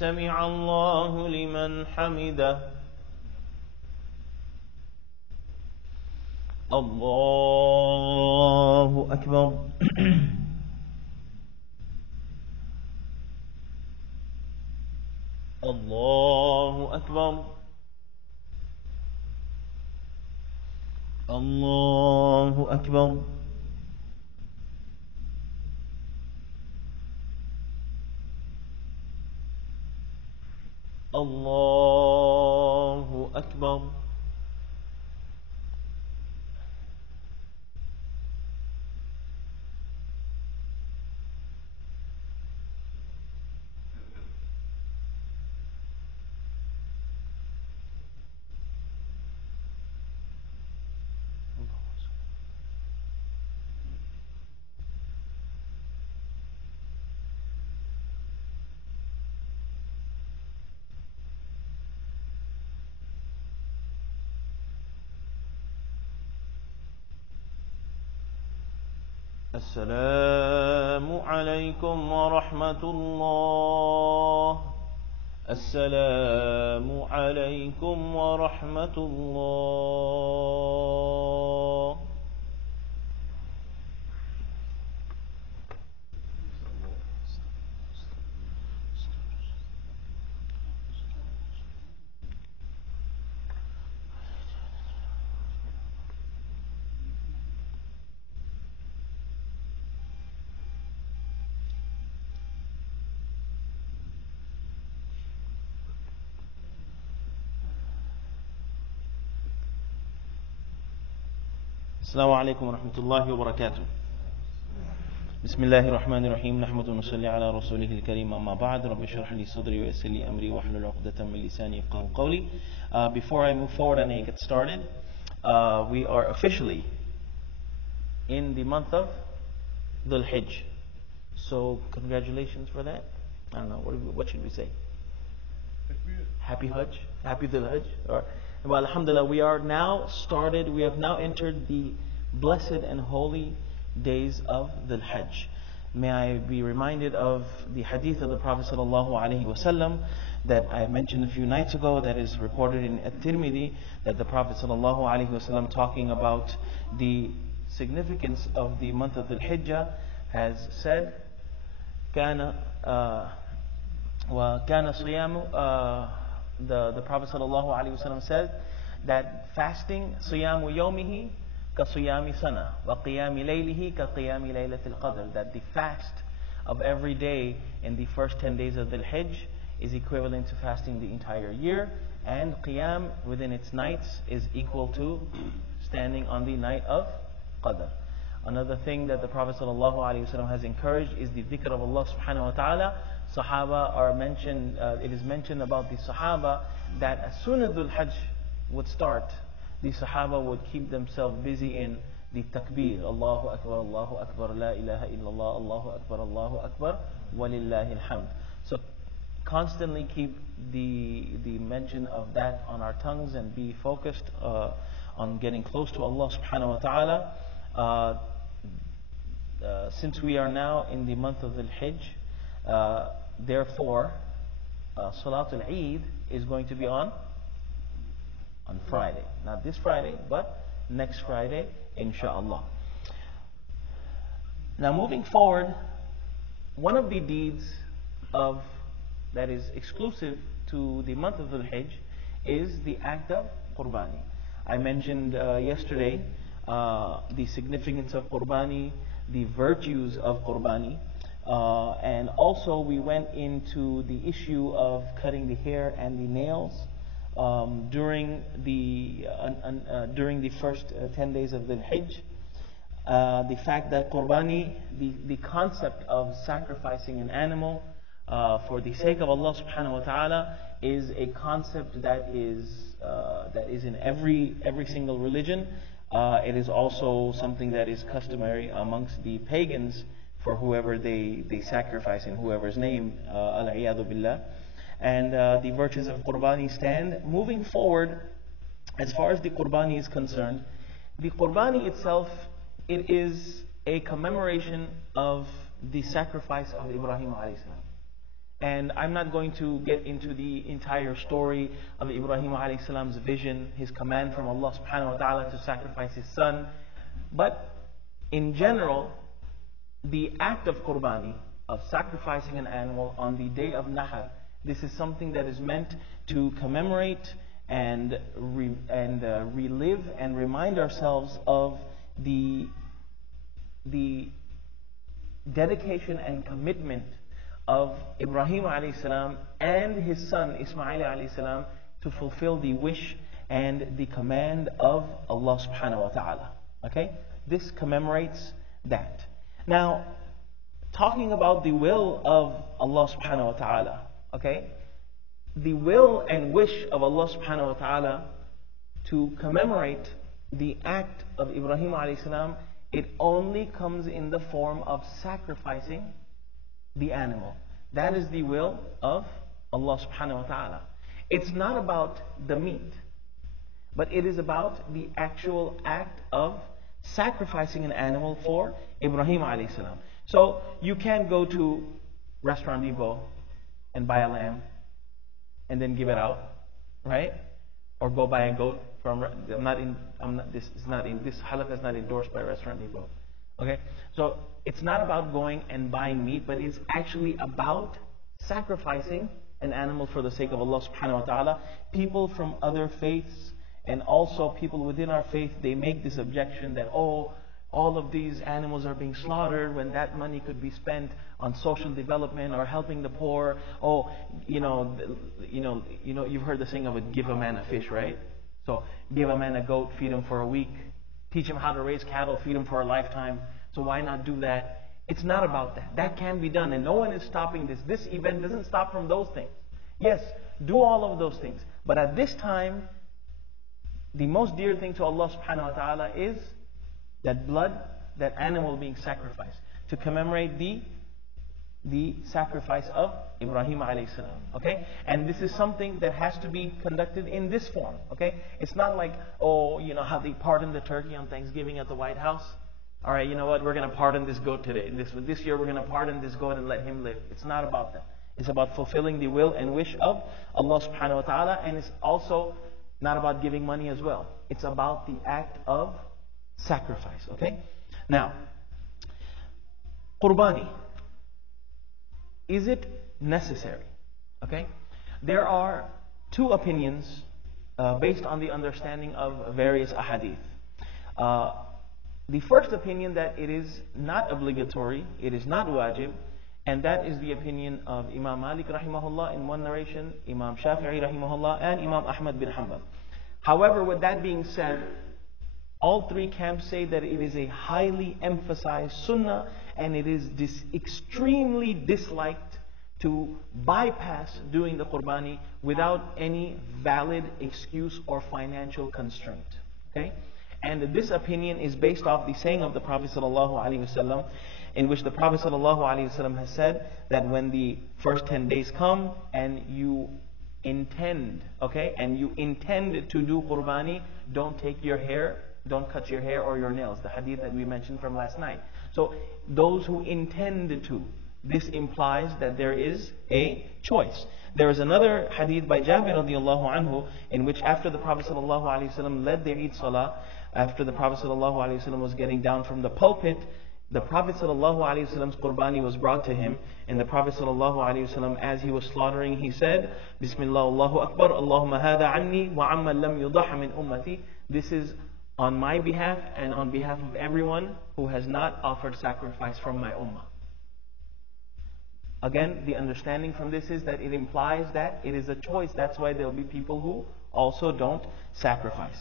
سمع الله لمن حمده الله أكبر الله أكبر الله أكبر الله أكبر السلام عليكم ورحمة الله السلام عليكم ورحمة الله السلام عليكم ورحمة الله وبركاته بسم الله الرحمن الرحيم نحمد ونصلي على رسوله الكريم أما بعد رب اشرح لي صدري ويسر لي أمري واحلل عقدة من لساني يفقهوا قولي. Before I move forward and I get started, we are officially in the month of Dhul Hijj. So congratulations for that. I don't know, what should we say? Happy Hajj, Happy Dhul Hajj. Or, well, alhamdulillah, we have now entered the blessed and holy days of Dhul Hajj. May I be reminded of the hadith of the Prophet ﷺ that I mentioned a few nights ago, that is reported in At-Tirmidhi, that the Prophet ﷺ, talking about the significance of the month of Dhul Hijjah, has said, كان صيام the Prophet ﷺ said that fasting صيام يومه كصيام سنة وقيام ليله كقيام ليلة القدر, that the fast of every day in the first 10 days of Dhul Hijj is equivalent to fasting the entire year, and qiyam within its nights is equal to standing on the night of Qadr. Another thing that the Prophet ﷺ has encouraged is the dhikr of Allah subhanahu wa ta'ala. Sahaba are mentioned, it is mentioned about the Sahaba that as soon as Dhul Hajj would start, the Sahaba would keep themselves busy in the takbir, Allahu Akbar, La ilaha illallah, Allahu Akbar, walillahi alhamd. So constantly keep the mention of that on our tongues and be focused on getting close to Allah subhanahu wa ta'ala. Since we are now in the month of Dhul Hijj, therefore Salatul Eid is going to be on Friday. Not this Friday, but next Friday, inshaAllah. Now moving forward, one of the deeds that is exclusive to the month of Dhul Hijj is the act of Qurbani. I mentioned yesterday the significance of Qurbani, the virtues of Qurbani, and also we went into the issue of cutting the hair and the nails during the first 10 days of Dhul Hijj. The fact that Qurbani, the concept of sacrificing an animal for the sake of Allah subhanahu wa ta'ala, is a concept that is in every single religion. It is also something that is customary amongst the pagans for whoever they sacrifice in whoever's name, al-iyadu billah. And the virtues of Qurbani stand. Moving forward, as far as the Qurbani is concerned, the Qurbani itself, it is a commemoration of the sacrifice of Ibrahim alayhi salam. And I'm not going to get into the entire story of Ibrahim alayhi salam's vision, his command from Allah subhanahu wa ta'ala to sacrifice his son. But in general, the act of qurbani, of sacrificing an animal on the day of Nahar, this is something that is meant to commemorate and relive and remind ourselves of the dedication and commitment of Ibrahim alayhi salam and his son Ismail alayhi salam to fulfill the wish and the command of Allah subhanahu wa ta'ala. Okay? This commemorates that. Now, talking about the will of Allah subhanahu wa ta'ala, okay? The will and wish of Allah subhanahu wa ta'ala to commemorate the act of Ibrahim alayhi salam, it only comes in the form of sacrificing the animal. That is the will of Allah subhanahu wa ta'ala. It's not about the meat, but it is about the actual act of sacrificing an animal for Ibrahim alayhi salam. So you can't go to Restaurant Depot and buy a lamb and then give it out, right? Or go buy a goat from. This halaqah is not endorsed by Restaurant Depot. Okay, so it's not about going and buying meat, but it's actually about sacrificing an animal for the sake of Allah subhanahu wa ta'ala. People from other faiths and also people within our faith, they make this objection that, oh, all of these animals are being slaughtered when that money could be spent on social development or helping the poor. Oh, you've heard the saying of it, give a man a fish, right? So give a man a goat, feed him for a week. Teach him how to raise cattle, feed him for a lifetime. So why not do that? It's not about that. That can be done, and no one is stopping this. This event doesn't stop from those things. Yes, do all of those things. But at this time, the most dear thing to Allah subhanahu wa ta'ala is that blood, that animal being sacrificed, to commemorate the sacrifice of Ibrahim alayhi salam. Okay? And this is something that has to be conducted in this form. Okay? It's not like, how they pardon the turkey on Thanksgiving at the White House. All right, you know what? We're going to pardon this goat today. This year we're going to pardon this goat and let him live. It's not about that. It's about fulfilling the will and wish of Allah subhanahu wa ta'ala, and it's also not about giving money as well. It's about the act of sacrifice. Okay? Now, qurbani. Is it necessary? Okay? There are two opinions based on the understanding of various ahadith. The first opinion that it is not obligatory, it is not wajib, and that is the opinion of Imam Malik rahimahullah in one narration, Imam Shafi'i rahimahullah, and Imam Ahmad bin Hanbal. However, with that being said, all three camps say that it is a highly emphasized sunnah, and it is extremely disliked to bypass doing the qurbani without any valid excuse or financial constraint. Okay? And this opinion is based off the saying of the Prophet ﷺ, in which the Prophet ﷺ has said that when the first 10 days come and you intend, to do qurbani, don't take your hair, don't cut your hair or your nails. The hadith that we mentioned from last night. So those who intend to, this implies that there is a choice. There is another hadith by Jabir radiallahu anhu in which after the Prophet ﷺ led the Eid Salah, after the Prophet ﷺ was getting down from the pulpit, the Prophet ﷺ's qurbani was brought to him, and the Prophet ﷺ, as he was slaughtering, he said, Bismillah, Allahu Akbar, Allahumma hada anni wa amman lam yudaha min ummati. This is on my behalf and on behalf of everyone who has not offered sacrifice from my ummah. Again, the understanding from this is that it implies that it is a choice. That's why there will be people who also don't sacrifice.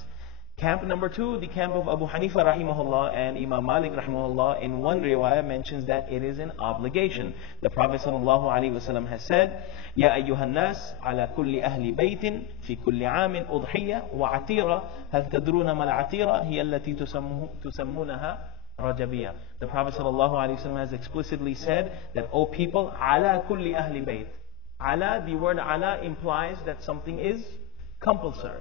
Camp number two, the camp of Abu Hanifa rahimahullah and Imam Malik rahimahullah, in one riwayah mentions that it is an obligation. The Prophet sallallahu alaihi wasallam has said, Ya ayyuhan nas, ala kulli ahli baytin, fi kulli amin udhiyya wa atira, hal tadruna mal atira, hiya allati tusammunaha rajabiyya. The Prophet sallallahu alaihi wasallam has explicitly said that, O people, ala kulli ahli bayt. Ala, the word ala implies that something is compulsory.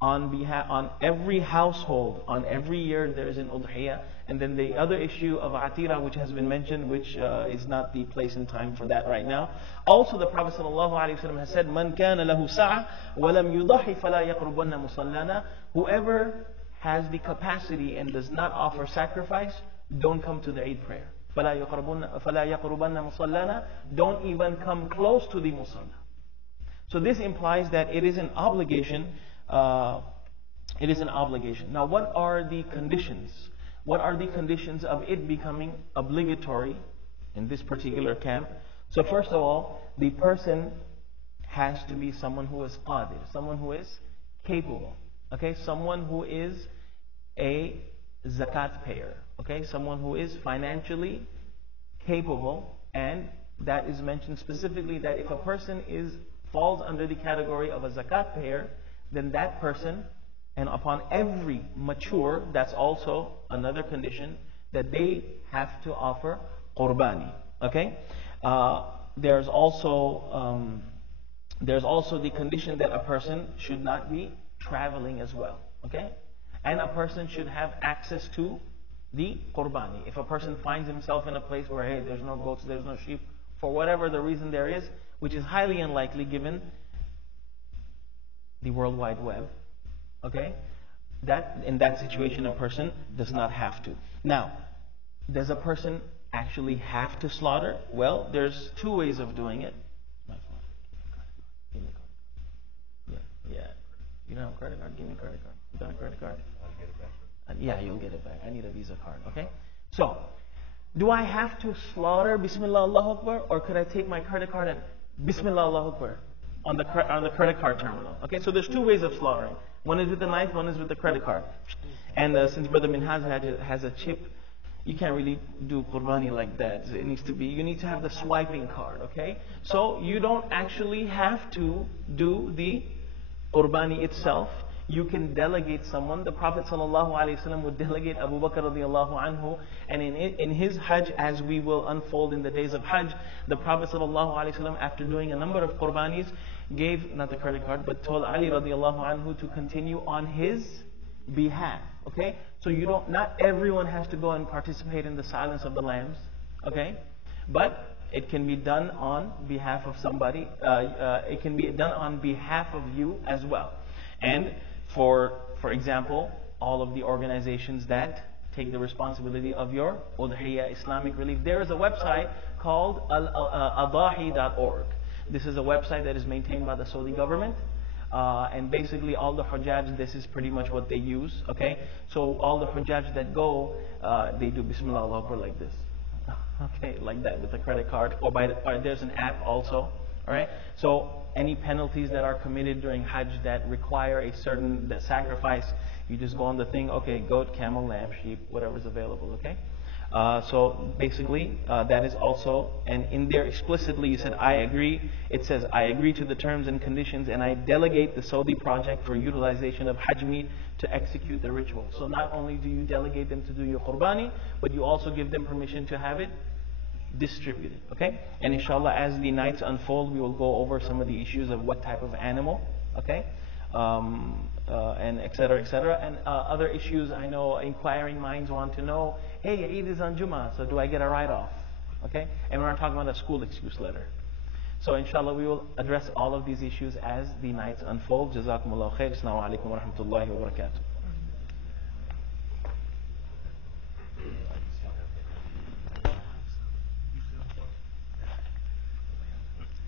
On every household, on every year there is an udhiyah, And then the other issue of atira, which has been mentioned, which is not the place and time for that right now. Also, the Prophet ﷺ has said, "Man kana lahu sa'a wa lam yudahi fala yaqrubanna musallana." Whoever has the capacity and does not offer sacrifice, don't come to the Eid prayer. فَلَا يَقْرُبَنَّ مُصَلَّنَا. Don't even come close to the musalla. So this implies that it is an obligation. It is an obligation. Now, what are the conditions? What are the conditions of it becoming obligatory in this particular camp? So first of all, the person has to be someone who is qadir, someone who is capable. Okay, someone who is a zakat payer. Okay, someone who is financially capable, and that is mentioned specifically that if a person falls under the category of a zakat payer, then that person, and upon every mature, that's also another condition, that they have to offer qurbani. Okay, there's also the condition that a person should not be traveling as well. Okay, and a person should have access to the qurbani. If a person finds himself in a place where, hey, there's no goats, there's no sheep, for whatever the reason there is, which is highly unlikely given the World Wide Web, okay, that in that situation a person does not have to. Now, does a person actually have to slaughter? Well, there's two ways of doing it. Yeah. You don't have a credit card? Give me a credit card. You got a credit card? Yeah, you'll get it back. I need a Visa card, okay? So, do I have to slaughter Bismillah Allahu Akbar, or could I take my credit card and Bismillah Allahu Akbar on the credit card terminal? Okay, so there's two ways of slaughtering. One is with the knife, one is with the credit card. And since Brother Minhaj has a chip, you can't really do qurbani like that. So you need to have the swiping card, okay? So you don't actually have to do the qurbani itself. You can delegate someone. The Prophet ﷺ would delegate Abu Bakr radiallahu anhu, and in his Hajj, as we will unfold in the days of Hajj, the Prophet ﷺ, after doing a number of qurbanis, gave, not the credit card, but told Ali radiallahu anhu to continue on his behalf. Okay? So not everyone has to go and participate in the silence of the lambs. Okay? But it can be done on behalf of somebody. It can be done on behalf of you as well. And for example, all of the organizations that take the responsibility of your Udhiyya Islamic Relief, there is a website called adahi.org. This is a website that is maintained by the Saudi government. And basically all the Hujjaj, this is pretty much what they use. Okay, so all the Hujjaj that go, they do Bismillah Allahu Akbar like this. Okay, like that with a credit card, or there's an app also. Alright, so any penalties that are committed during Hajj that require a certain sacrifice, you just go on the thing, okay, goat, camel, lamb, sheep, whatever's available, okay? So basically, that is also, and in there explicitly you said, I agree. It says, I agree to the terms and conditions, and I delegate the Saudi project for utilization of Hajj meat to execute the ritual. So not only do you delegate them to do your qurbani, but you also give them permission to have it distributed, okay? And inshallah, as the nights unfold, we will go over some of the issues of what type of animal, okay? And etc. And other issues. I know inquiring minds want to know, hey, Eid is on Jummah, so do I get a write-off? Okay? And we're not talking about a school excuse letter. So inshallah, we will address all of these issues as the nights unfold. Jazakumullahu khair. Assalamu alaikum wa rahmatullahi wa barakatuh.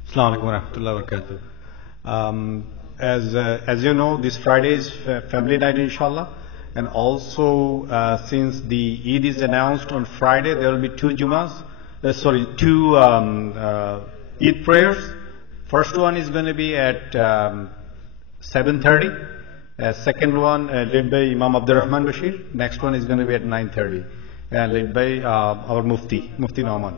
Assalamu alaikum wa rahmatullahi wa barakatuh. As you know, this Friday is family night inshallah, and also since the Eid is announced on Friday, there will be two Eid prayers. First one is going to be at 7:30. Second one led by Imam Abdul Rahman Bashir. Next one is going to be at 9:30, led by our Mufti Nauman.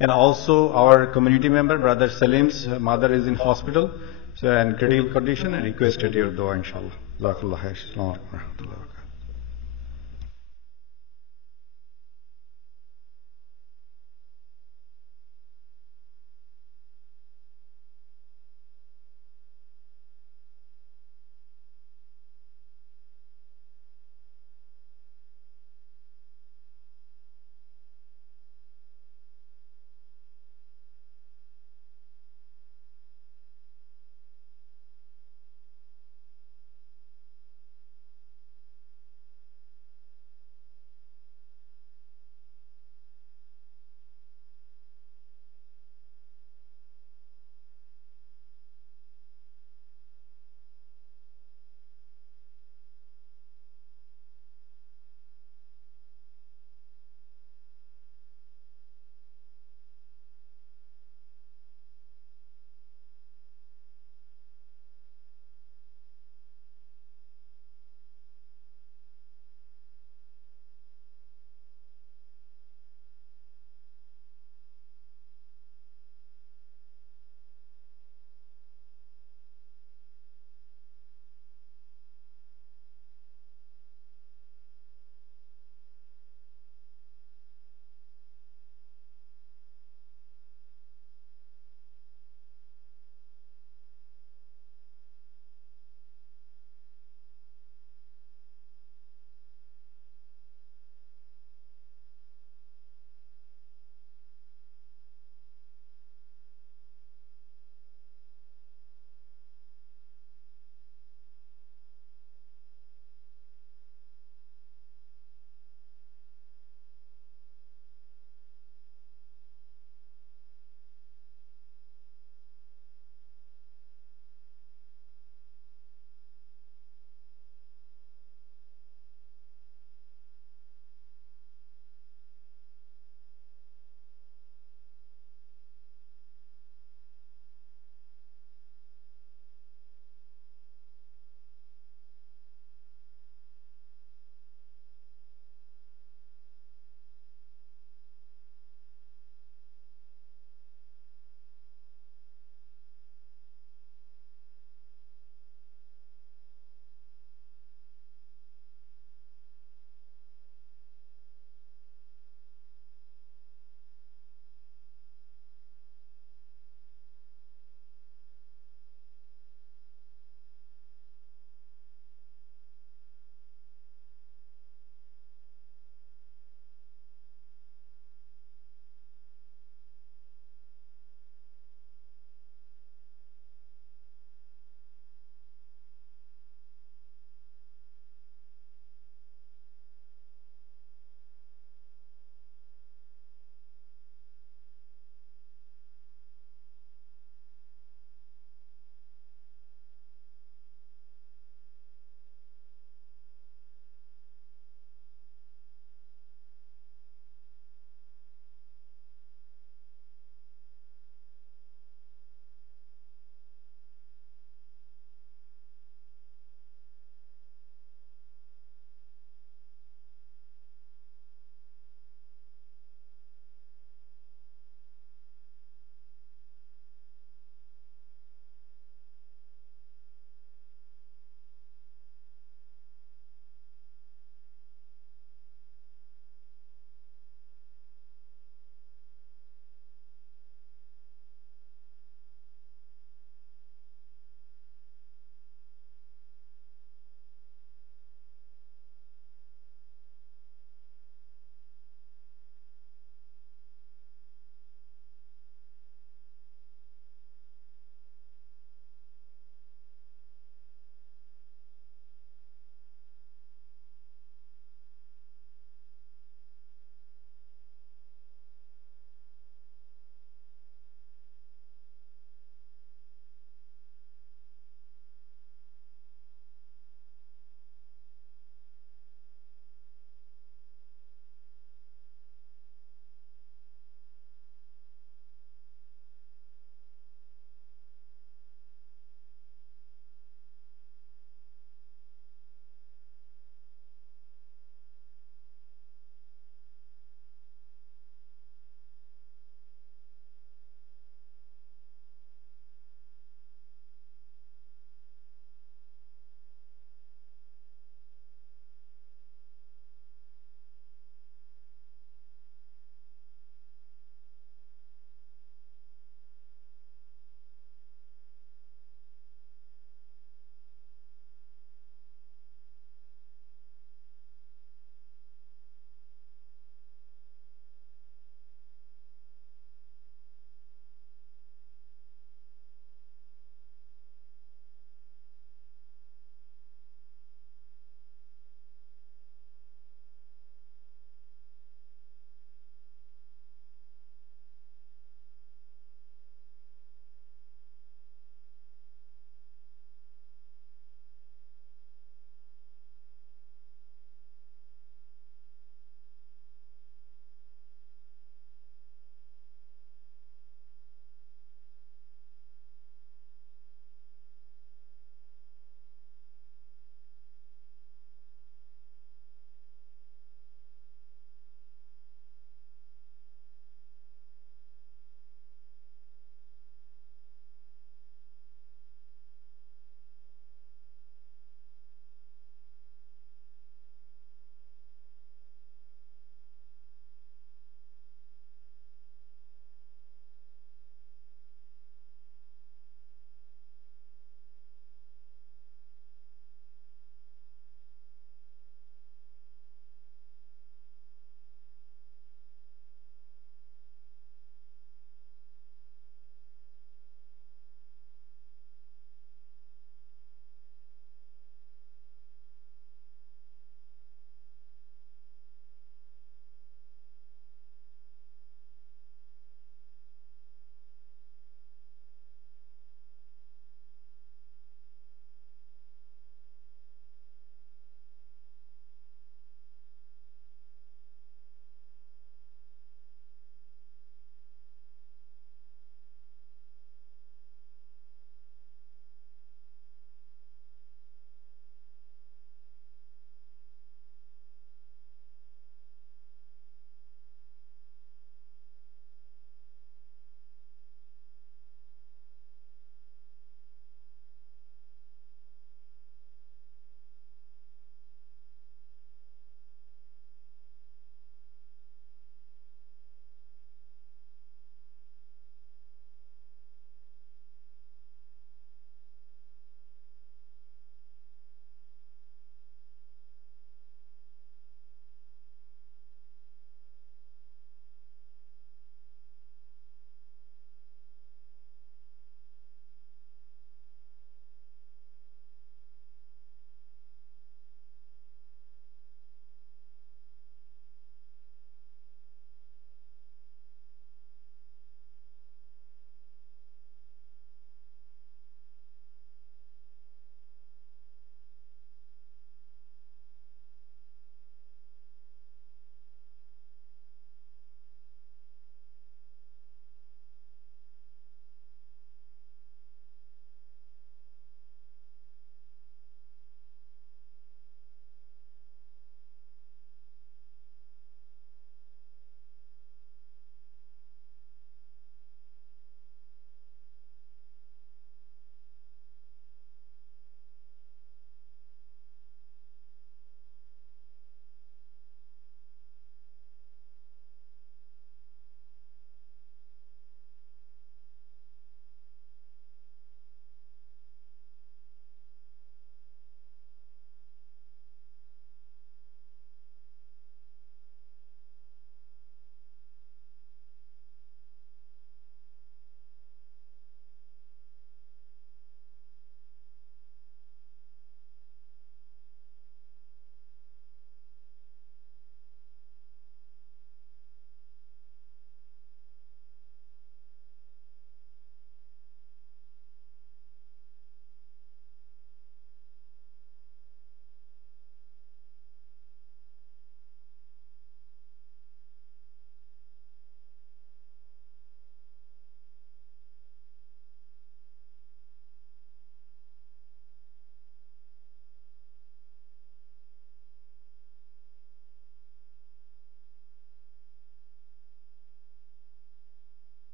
And also our community member, Brother Salim's mother is in hospital, so in critical condition, and requested your dua inshallah. Jazakallah khair. Assalamu alaikum wa rahmatullahi wa barakatuh.